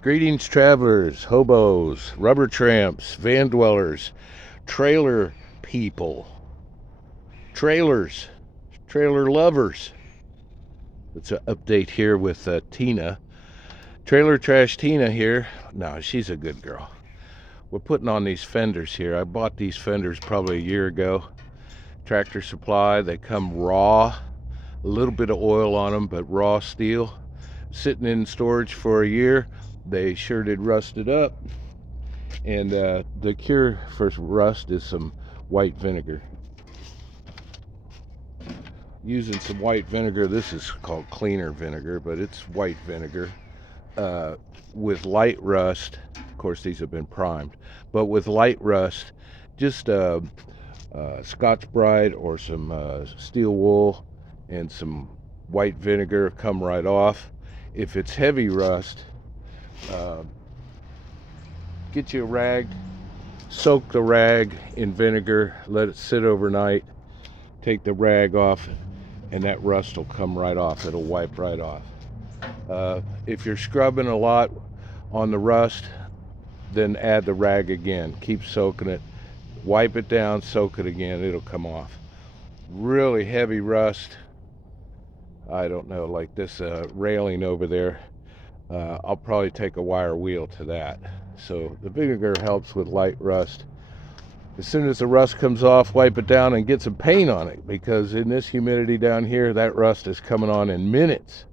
Greetings, travelers, hobos, rubber tramps, van dwellers, trailer people, trailers, trailer lovers. It's an update here with Tina. Trailer Trash Tina here. No, she's a good girl. We're putting on these fenders here. I bought these fenders probably a year ago. Tractor Supply. They come raw. A little bit of oil on them, but raw steel. Sitting in storage for a year. They sure did rusted up. And the cure for rust is some white vinegar. Using some white vinegar, this is called cleaner vinegar, but it's white vinegar. With light rust, of course these have been primed, but with light rust, just Scotch Brite or some steel wool and some white vinegar come right off. If it's heavy rust, get you a rag, soak the rag in vinegar, let it sit overnight, take the rag off, and that rust will come right off. It'll wipe right off. If you're scrubbing a lot on the rust, then add the rag again. Keep soaking it, wipe it down, soak it again, it'll come off. Really heavy rust, I don't know, like this railing over there, I'll probably take a wire wheel to that. So the vinegar helps with light rust. As soon as the rust comes off, wipe it down and get some paint on it, because in this humidity down here, that rust is coming on in minutes.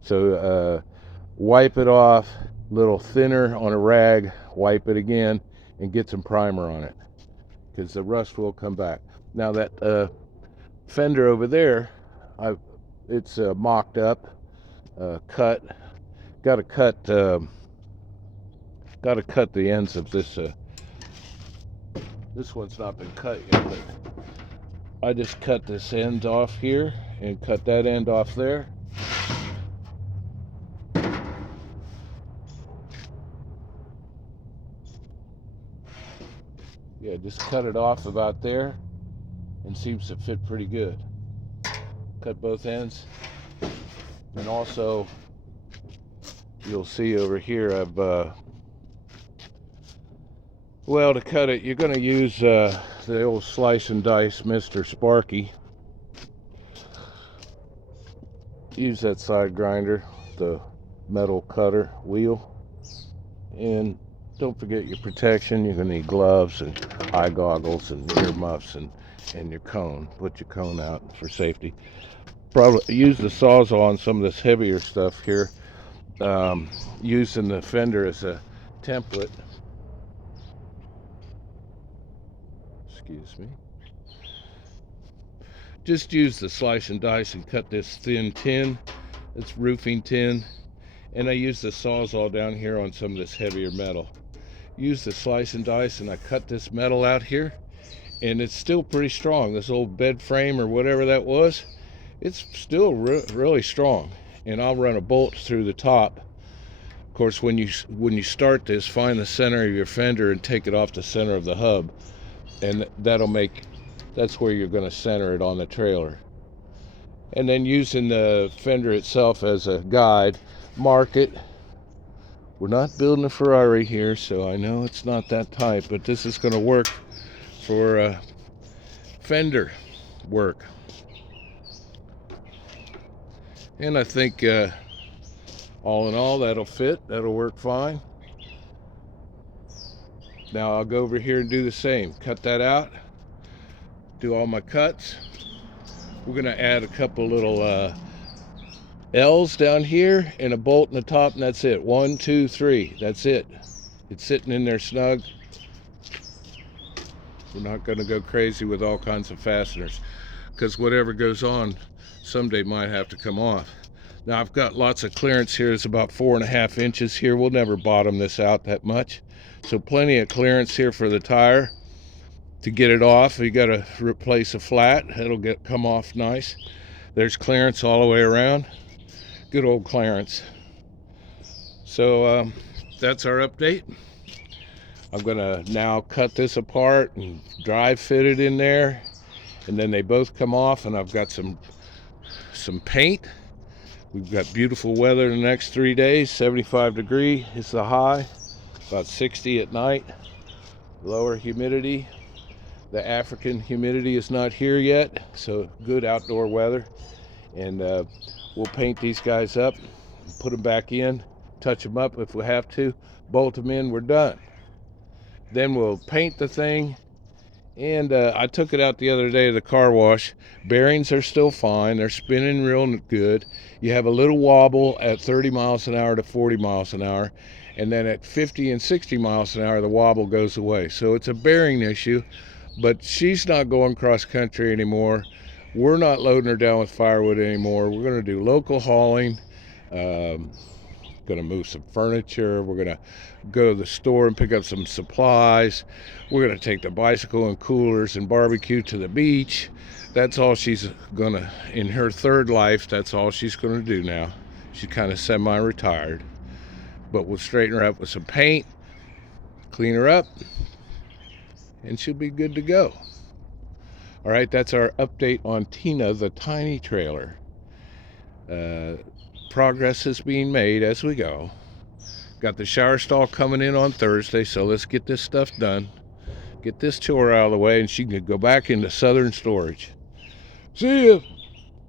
So wipe it off, a little thinner on a rag, wipe it again, and get some primer on it, because the rust will come back. Now that fender over there, it's mocked up, cut. Got to cut the ends of this. This one's not been cut yet, but I just cut this end off here and cut that end off there. Yeah, just cut it off about there, and seems to fit pretty good. Cut both ends, and also you'll see over here I've well, to cut it, you're going to use the old slice and dice Mr. Sparky. Use that side grinder, the metal cutter wheel, and don't forget your protection. You're going to need gloves and eye goggles and ear muffs and your cone. Put your cone out for safety. Probably use the Sawzall on some of this heavier stuff here, using the fender as a template. Excuse me. Just use the slice and dice and cut this thin tin. It's roofing tin. And I use the Sawzall down here on some of this heavier metal. Use the slice and dice, and I cut this metal out here, and it's still pretty strong. This old bed frame or whatever that was, it's still really strong. And I'll run a bolt through the top. Of course, when you start this, find the center of your fender and take it off the center of the hub, and that's where you're going to center it on the trailer. And then using the fender itself as a guide, mark it. We're not building a Ferrari here, so I know it's not that tight, but this is going to work for fender work. And I think all in all, that'll fit. That'll work fine. Now I'll go over here and do the same. Cut that out. Do all my cuts. We're going to add a couple little L's down here and a bolt in the top, and that's it. 1, 2, 3. That's it. It's sitting in there snug. We're not going to go crazy with all kinds of fasteners, because whatever goes on someday might have to come off. Now I've got lots of clearance here. It's about 4.5 inches here. We'll never bottom this out that much. So plenty of clearance here for the tire. To get it off, you got to replace a flat. It'll come off nice. There's clearance all the way around. Good old clearance. So that's our update. I'm gonna now cut this apart and dry fit it in there, and then they both come off, and I've got some paint We've got beautiful weather the next 3 days. 75 degree is the high, about 60 at night. Lower humidity. The African humidity is not here yet, so good outdoor weather. And we'll paint these guys up, put them back in, touch them up if we have to, bolt them in, we're done. Then we'll paint the thing. And I took it out the other day to the car wash. Bearings are still fine. They're spinning real good. You have a little wobble at 30 miles an hour to 40 miles an hour. And then at 50 and 60 miles an hour, the wobble goes away. So it's a bearing issue. But she's not going cross country anymore. We're not loading her down with firewood anymore. We're going to do local hauling. Going to move some furniture. We're going to go to the store and pick up some supplies. We're going to take the bicycle and coolers and barbecue to the beach. That's all she's going to, in her third life, that's all she's going to do now. She's kind of semi-retired. But we'll straighten her up with some paint, clean her up, and she'll be good to go. All right, that's our update on Tina, the tiny trailer. Progress is being made as we go. Got the shower stall coming in on Thursday, so let's get this stuff done. Get this chore out of the way, and she can go back into southern storage. See ya.